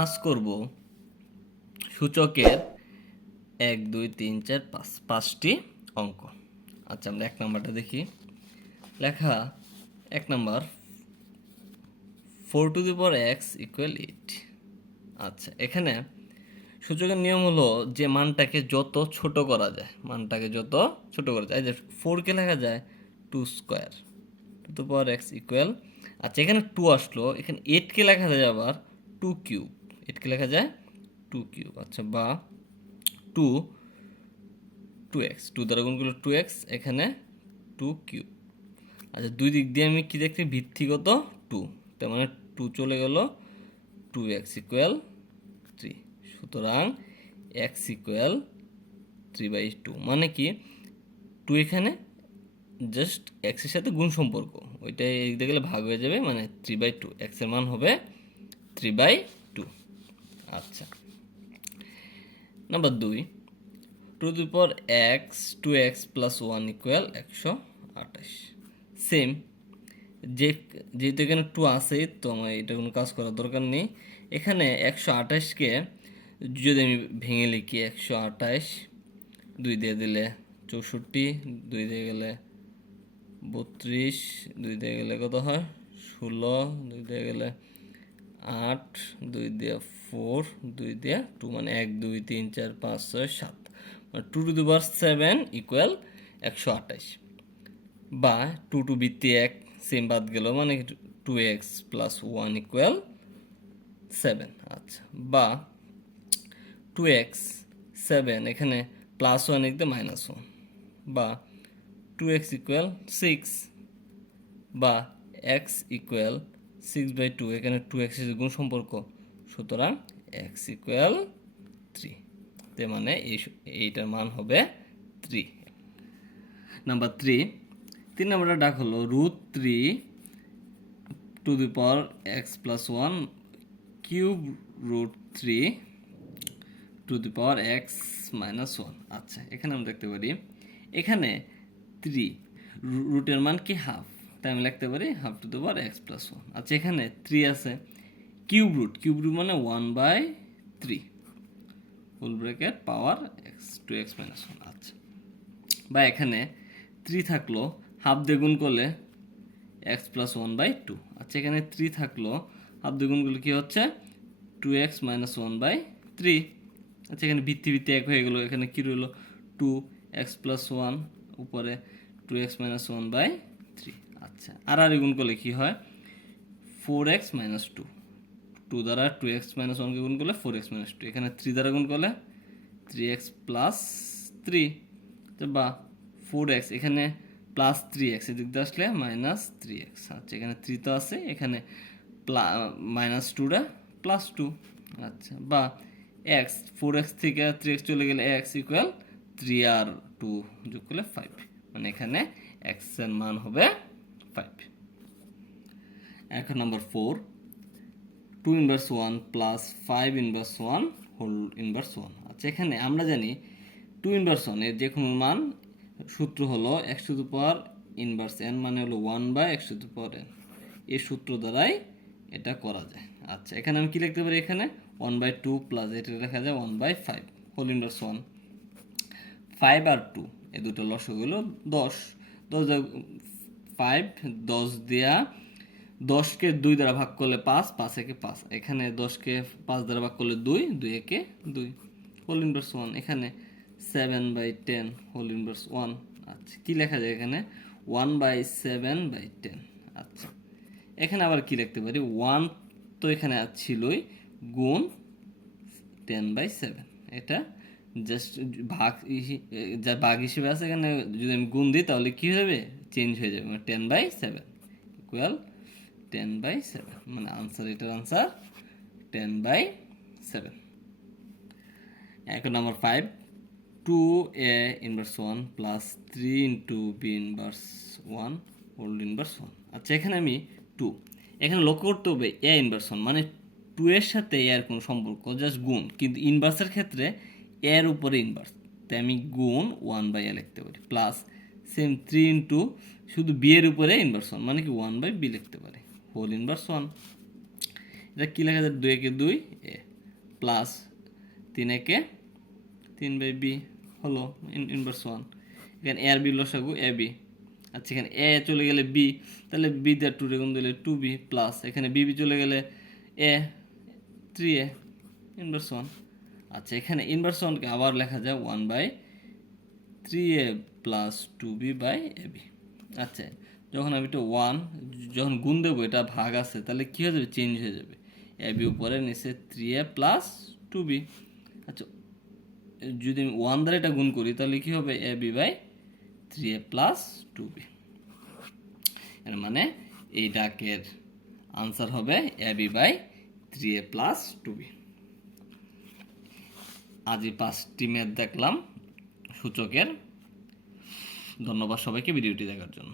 আজ করব সূচকের 1 2 3 4 5 5টি অঙ্ক। আচ্ছা, আমরা 1 নাম্বারটা দেখি। লেখা 1 number 4 to the power x equal 8। আচ্ছা, এখানে সূচকের নিয়ম হলো যে মানটাকে যত ছোট করা যায়, এই যে 4 কে লেখা যায় 2 square to the power x equal. আচ্ছা, এখানে 2 আসলো, এখানে 8 কে লেখা যায় আবার 2 কিউব। 8 কে লেখা যায় 2 কিউব। আচ্ছা, বা 2 2x, 2 দ্বারা গুণ করলে 2x, এখানে 2 কিউব। আচ্ছা, দুই দিক দিয়ে আমি কি দেখছি, ভিত্তিগত 2, তার মানে 2 চলে গেল, 2x ইকুয়াল 3। সুতরাং x ইকুয়াল 3/2, মানে কি 2 এখানে জাস্ট x এর সাথে গুণ সম্পর্ক, ওইটাই দিতে গেলে ভাগ হয়ে যাবে, মানে 3/2, x এর মান হবে 3/2। আচ্ছা, number 2, to the power x 2x plus 1 equal 128। Same, যেহেতু এখানে 2 আছে তো আমার এটা কোনো কাজ করার দরকার নেই। এখানে 128কে যদি আমি ভেঙে লিখি, 128 2 দিয়ে দিলে 64, 2 দিয়ে গেলে 32, 2 দিয়ে গেলে কত হয় 16, 2 দিয়ে গেলে 8, 2 দিয়ে 4, 2 দিয়ে 2, মানে 1 2 3 4 5 6 7, মানে 2 টু দি পাওয়ার 7 ইকুয়াল 128। বা 2 টু বৃত্তি 1 সেম বাদ গেল, মানে 2x প্লাস 1 ইকুয়াল 7। আচ্ছা, বা 2x 7, এখানে প্লাস 1 লিখতে মাইনাস 1, বা 2x ইকুয়াল 6, বা x ইকুয়াল 6/2, এখানে 2x এর গুণ সম্পর্ক, সুতরাং x ইকুয়াল 3। তার মানে এইটার মান হবে 3। নাম্বার 3 নাম্বারটা ডাক হলো √3 to the power x plus 1 cube √3 to the power x minus 1। আচ্ছা, এখানে আমরা দেখতে পারি এখানে 3 রুটের মান কি হাফ, তাই আমি লিখতে পারি have to the power x plus 1। আচ্ছা, এখানে 3 আছে, কিউব রুট মানে 1/3 ফুল ব্র্যাকেট পাওয়ার x টু x মাইনাস 1। আচ্ছা, বা এখানে 3 থাকলো, হাফ দিয়ে গুণ করলে x প্লাস 1/2। আচ্ছা, এখানে 3 থাকলো, হাফ দিয়ে গুণ করলে কী হচ্ছে 2x মাইনাস 1/3। আচ্ছা, এখানে ভিত্তি এক হয়ে গেলো, এখানে কী রইলো 2x প্লাস 1 উপরে 2x মাইনাস 1/3। আচ্ছা, আর গুণ করলে কী হয় 4x মাইনাস 2, 2 দ্বারা 2x মাইনাস 1কে গুণ করলে 4x মাইনাস 2, এখানে 3 দ্বারা গুণ করলে 3x প্লাস 3, বা 4x, এখানে প্লাস 3x, এদিক দিয়ে আসলে মাইনাস 3x। আচ্ছা, এখানে 3 তো আছে, এখানে মাইনাস 2টা প্লাস 2। আচ্ছা, বা x 4x থেকে 3x চলে গেলে x ইকুয়াল 3 আর 2 যোগ করলে 5, মানে এখানে x এর মান হবে 5। এখন number 4, 2 inverse 1 plus 5 inverse 1 whole inverse 1। আচ্ছা, এখানে আমরা জানি 2 ইনভার্স 1 এর যে কোনো মান সূত্র হলো x to the power inverse n, মানে হলো 1/x to the power n। এই সূত্র দ্বারাই এটা করা যায়। আচ্ছা, এখানে আমি কি লিখতে পারি, এখানে 1/2 প্লাস এটা লেখা যায় 1/5 হোল ইনভার্স 1। 5 আর 2 এই দুটো লসগু হলো 10, 5 10 দেয়া 10কে 2 দ্বারা ভাগ করলে 5, 5 একে 5, এখানে 10কে 5 দ্বারা ভাগ করলে 2, 2 একে 2 হোল ইনভার্স 1, এখানে 7/10 হোল ইনভার্স 1। আচ্ছা, কি লেখা যায় এখানে 1/7/10। আচ্ছা, এখানে আবার কি লিখতে পারি 1 তো এখানে ছিলই, গুণ 10/7, এটা জাস্ট ভাগ হিসেবে আছে, এখানে যদি আমি গুণ দিই তাহলে কি হবে, চেঞ্জ হয়ে যাবে, মানে 10/7 ইকুয়াল 10/7, মানে এটার আনসার 10/7। এখন number 5, 2a inverse 1 plus 3 into b inverse 1 whole inverse 1। আচ্ছা, এখানে আমি 2, এখানে লক্ষ্য করতে হবে a ইনভার্স 1, মানে 2 এর সাথে a এর কোনো সম্পর্ক, জাস্ট গুণ, কিন্তু ইনভার্সের ক্ষেত্রে a এর উপরে ইনভার্স, তাই আমি গুণ 1/a লিখতে পারি, প্লাস সেম 3 ইন্টু শুধু b এর উপরে ইনভার্স 1, মানে কি 1/b লিখতে পারি হোল ইনভার্স 1। এটা কী লেখা যায় 2 একে 2 এ প্লাস 3 একে 3/b হলো ইনভার্স 1। এখানে এ আর বি লসাগু এ বি। আচ্ছা এখানে এ চলে গেলে বি, তাহলে বি দিয়ে 2 রে গুণ দিলে 2b প্লাস এখানে বি চলে গেলে এ 3a ইনভার্স 1। আচ্ছা এখানে ইনভার্স 1কে আবার লেখা যায় 1/3a প্লাস 2b/ab। আচ্ছা যখন আমি এটা 1 যখন গুণ দেবো, এটা ভাগ আছে, তাহলে কী হয়ে যাবে, চেঞ্জ হয়ে যাবে। এবি উপরে নিচে 3a প্লাস 2b। আচ্ছা যদি আমি 1 দ্বারা এটা গুণ করি তাহলে কী হবে, ab/3a প্লাস 2b। এর মানে এই ডাকের আনসার হবে ab/3a প্লাস 2b। আজই 5টি ম্যাথ দেখলাম সূচকের। ধন্যবাদ সবাইকে ভিডিওটি দেখার জন্য।